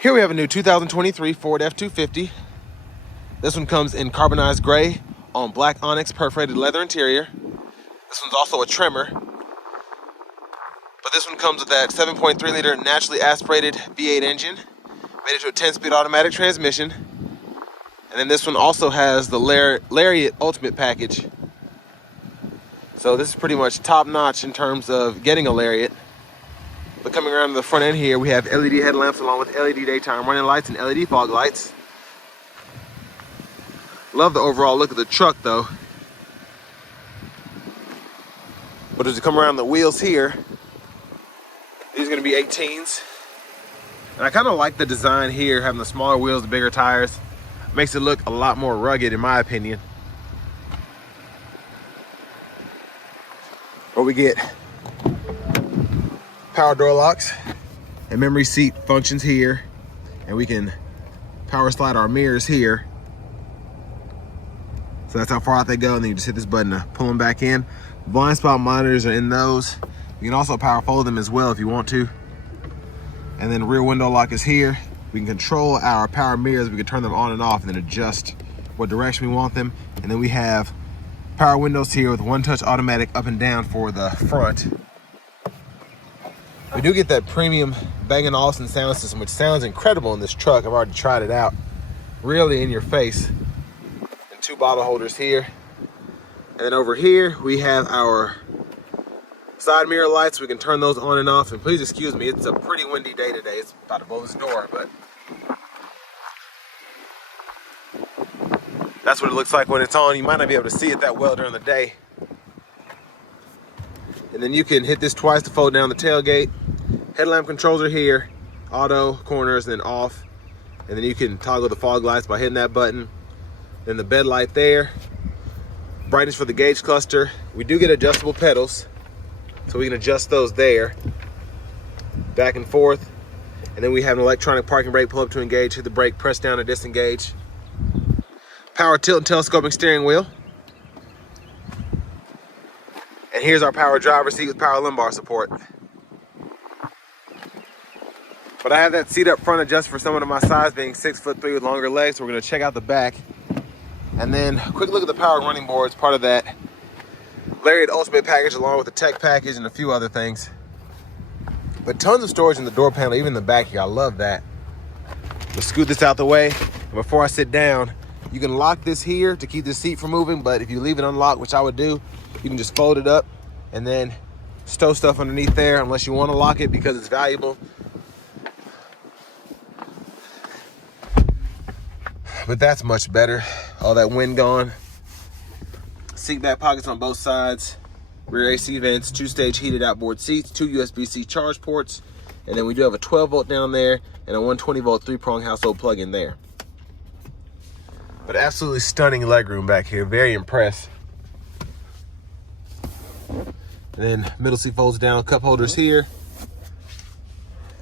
Here we have a new 2023 Ford F-250. This one comes in carbonized gray on black onyx perforated leather interior. This one's also a trimmer. But this one comes with that 7.3 liter naturally aspirated V8 engine, made it to a 10-speed automatic transmission. And then this one also has the Lariat Ultimate package. So this is pretty much top notch in terms of getting a Lariat. But coming around to the front end here, we have LED headlamps along with LED daytime running lights and LED fog lights. Love the overall look of the truck though. But as you come around the wheels here, these are gonna be 18s. And I kind of like the design here, having the smaller wheels, the bigger tires. Makes it look a lot more rugged in my opinion. But we get power door locks and memory seat functions here, and we can power slide our mirrors here. So that's how far out they go, and then you just hit this button to pull them back in. Blind spot monitors are in those. You can also power fold them as well if you want to. And then rear window lock is here. We can control our power mirrors. We can turn them on and off and then adjust what direction we want them. And then we have power windows here with one-touch automatic up and down for the front. We do get that premium Bang & Olufsen sound system, which sounds incredible in this truck. I've already tried it out. Really in your face. And 2 bottle holders here. And then over here, we have our side mirror lights. We can turn those on and off. And please excuse me, it's a pretty windy day today. It's about to blow this door, but that's what it looks like when it's on. You might not be able to see it that well during the day. And then you can hit this twice to fold down the tailgate. Headlamp controls are here, auto, corners, and then off. And then you can toggle the fog lights by hitting that button. Then the bed light there. Brightness for the gauge cluster. We do get adjustable pedals, so we can adjust those there, back and forth. And then we have an electronic parking brake, pull up to engage, hit the brake, press down to disengage. Power tilt and telescoping steering wheel. And here's our power driver's seat with power lumbar support. But I have that seat up front adjusted for someone of my size, being 6'3" with longer legs. So we're gonna check out the back. And then a quick look at the power running boards, part of that Lariat Ultimate package along with the tech package and a few other things. But tons of storage in the door panel, even in the back here. I love that. Let's scoot this out the way. And before I sit down, you can lock this here to keep the seat from moving, but if you leave it unlocked, which I would do, you can just fold it up and then stow stuff underneath there unless you want to lock it because it's valuable. But that's much better. All that wind gone. Seat back pockets on both sides. Rear AC vents, 2-stage heated outboard seats, 2 USB-C charge ports, and then we do have a 12-volt down there and a 120-volt 3-prong household plug-in there. But absolutely stunning legroom back here. Very impressed. And then middle seat folds down, cup holders here.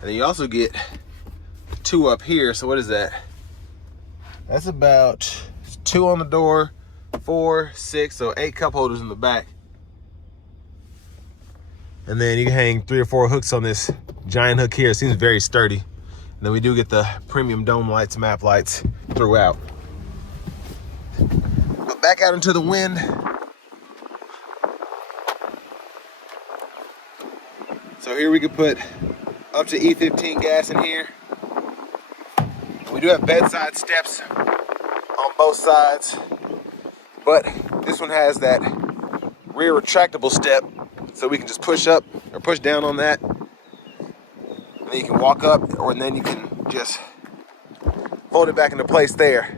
And then you also get 2 up here. So what is that? That's about 2 on the door, 4, 6, so 8 cup holders in the back. And then you can hang 3 or 4 hooks on this giant hook here. It seems very sturdy. And then we do get the premium dome lights, map lights throughout. But back out into the wind. So here we could put up to E15 gas in here. We do have bedside steps on both sides, but this one has that rear retractable step, so we can just push up or push down on that, and then you can walk up, or then you can just fold it back into place there.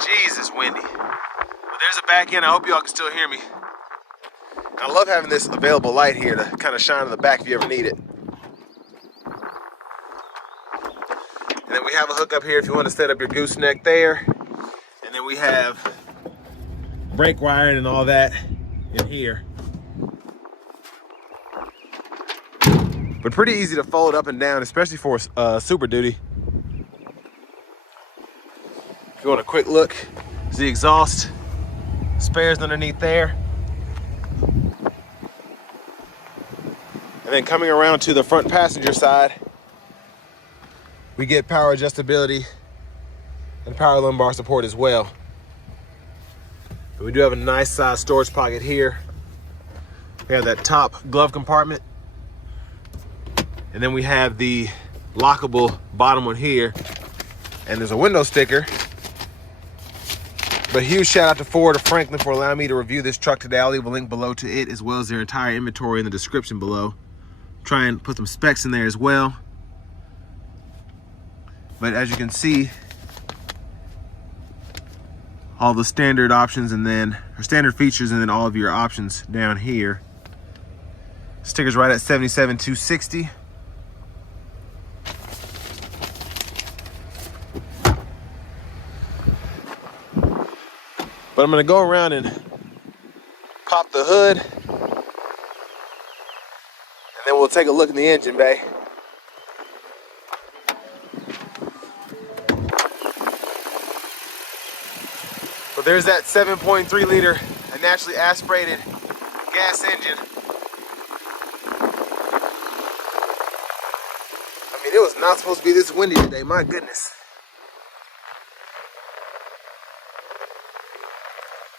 Jesus, windy. But there's a back end. I hope y'all can still hear me. I love having this available light here to kind of shine on the back if you ever need it. And then we have a hook up here if you want to set up your gooseneck there. And then we have brake wiring and all that in here. But pretty easy to fold up and down, especially for Super Duty. If you want a quick look, it's the exhaust, spares underneath there. And then coming around to the front passenger side, We get power adjustability and power lumbar support as well. And we do have a nice size storage pocket here. We have that top glove compartment. And then we have the lockable bottom one here. And there's a window sticker. But huge shout out to Ford of Franklin for allowing me to review this truck today. I'll leave a link below to it as well as their entire inventory in the description below. Try and put some specs in there as well. But as you can see, all the standard options and then, or standard features and then all of your options down here. Sticker's right at $77,260. But I'm gonna go around and pop the hood, and then we'll take a look in the engine bay. So there's that 7.3 liter naturally aspirated gas engine. I mean, it was not supposed to be this windy today, my goodness.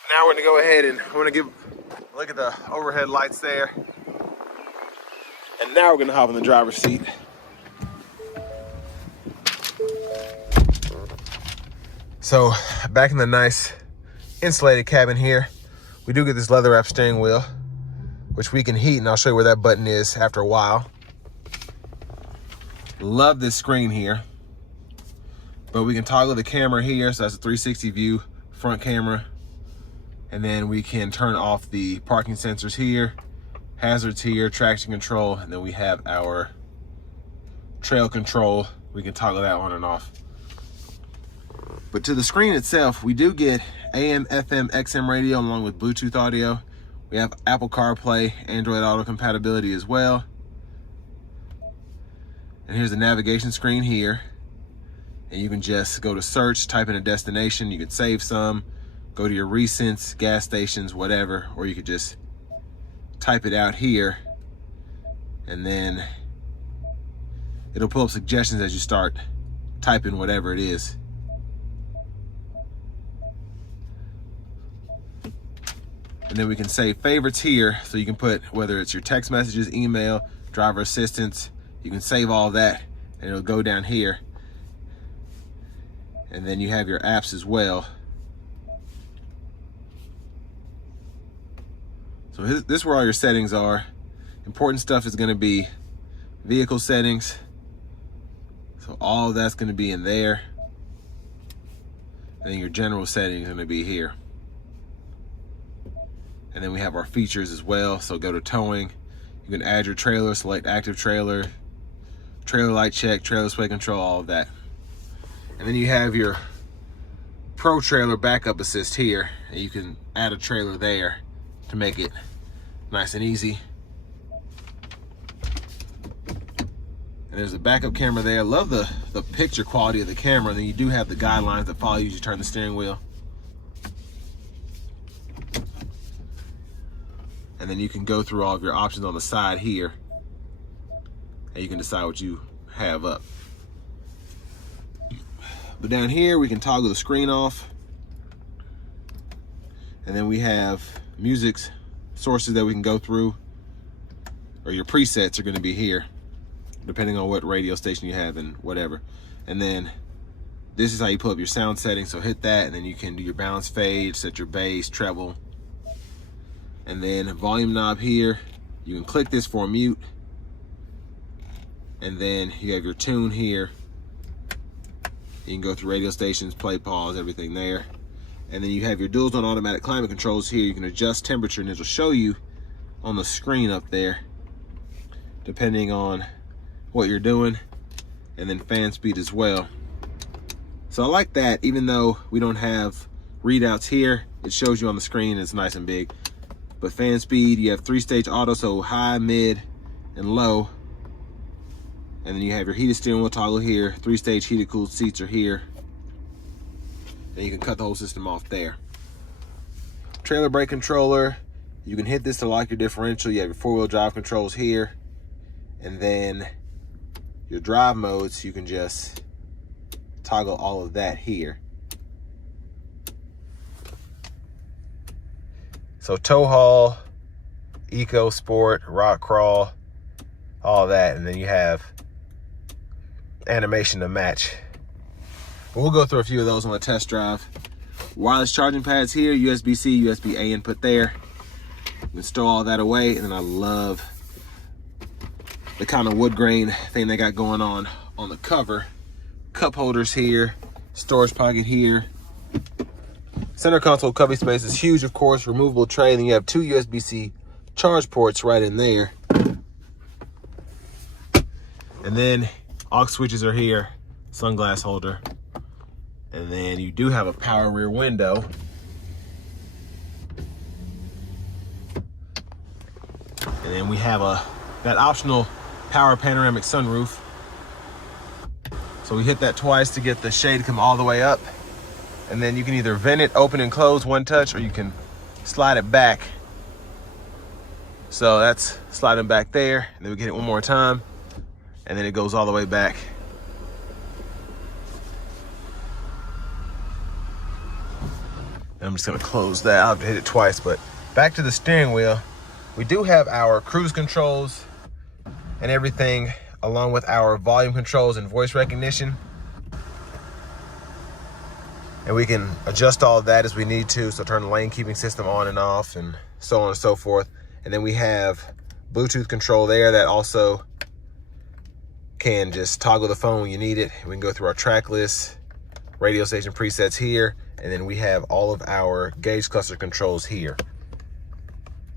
Now we're gonna go ahead and I'm gonna look at the overhead lights there. And now we're gonna hop in the driver's seat. So back in the nice insulated cabin here, we do get this leather wrap steering wheel, which we can heat, and I'll show you where that button is after a while. Love this screen here. But we can toggle the camera here, so that's a 360 view, front camera. And then we can turn off the parking sensors here, hazards here, traction control, and then we have our trail control. We can toggle that on and off. But to the screen itself, we do get AM, FM, XM radio along with Bluetooth audio. We have Apple CarPlay, Android Auto compatibility as well. And here's the navigation screen here. And you can just go to search, type in a destination, you can save some, go to your recents, gas stations, whatever, or you could just type it out here and then it'll pull up suggestions as you start typing whatever it is. And then we can save favorites here, so you can put whether it's your text messages, email, driver assistance, you can save all that and it'll go down here. And then you have your apps as well. So this is where all your settings are. Important stuff is gonna be vehicle settings. So all of that's gonna be in there. And then your general settings are gonna be here. And then we have our features as well. So go to towing. You can add your trailer, select active trailer, trailer light check, trailer sway control, all of that. And then you have your Pro Trailer backup assist here. And you can add a trailer there to make it nice and easy. And there's a backup camera there. Love the picture quality of the camera. And then you do have the guidelines that follow you as you turn the steering wheel. And then you can go through all of your options on the side here. And you can decide what you have up. But down here, we can toggle the screen off. And then we have music sources that we can go through. Or your presets are gonna be here, depending on what radio station you have and whatever. And then this is how you pull up your sound settings. So hit that, and then you can do your balance fade, set your bass, treble. And then volume knob here, you can click this for mute. And then you have your tune here. You can go through radio stations, play, pause, everything there. And then you have your dual zone automatic climate controls here. You can adjust temperature and it'll show you on the screen up there, depending on what you're doing. And then fan speed as well. So I like that, even though we don't have readouts here, it shows you on the screen, it's nice and big. But fan speed, you have 3-stage auto, so high, mid, and low. And then you have your heated steering wheel toggle here. 3-stage heated cooled seats are here. And you can cut the whole system off there. Trailer brake controller. You can hit this to lock your differential. You have your 4-wheel drive controls here. And then your drive modes, you can just toggle all of that here. So tow haul, eco sport, rock crawl, all that, and then you have animation to match. But we'll go through a few of those on the test drive. Wireless charging pads here, USB-C, USB-A input there. You can stow all that away, and then I love the kind of wood grain thing they got going on the cover. Cup holders here, storage pocket here. Center console cubby space is huge, of course, removable tray, and then you have 2 USB-C charge ports right in there. And then aux switches are here, sunglass holder. And then you do have a power rear window. And then we have that optional power panoramic sunroof. So we hit that twice to get the shade to come all the way up. And then you can either vent it, open and close one touch, or you can slide it back. So that's sliding back there. And then we get it one more time. And then it goes all the way back. And I'm just gonna close that. I'll have to hit it twice, but back to the steering wheel. We do have our cruise controls and everything, along with our volume controls and voice recognition. And we can adjust all of that as we need to. So turn the lane keeping system on and off and so on and so forth. And then we have Bluetooth control there that also can just toggle the phone when you need it. We can go through our track list, radio station presets here, and then we have all of our gauge cluster controls here.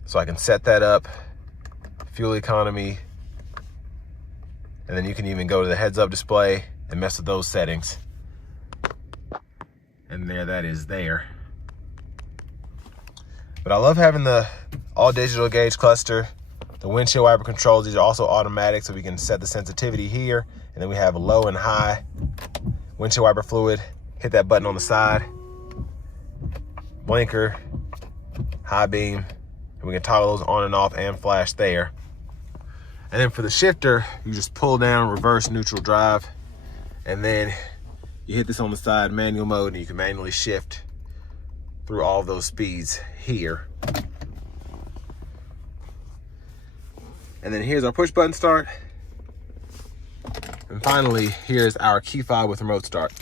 So I can set that up, fuel economy, and then you can even go to the heads-up display and mess with those settings. And there that is there. But I love having the all digital gauge cluster. The windshield wiper controls, these are also automatic, so we can set the sensitivity here. And then we have low and high windshield wiper fluid. Hit that button on the side. Blinker, high beam, and we can toggle those on and off and flash there. And then for the shifter, you just pull down reverse neutral drive, and then you hit this on the side, manual mode, and you can manually shift through all of those speeds here. And then here's our push button start. And finally, here's our key fob with remote start.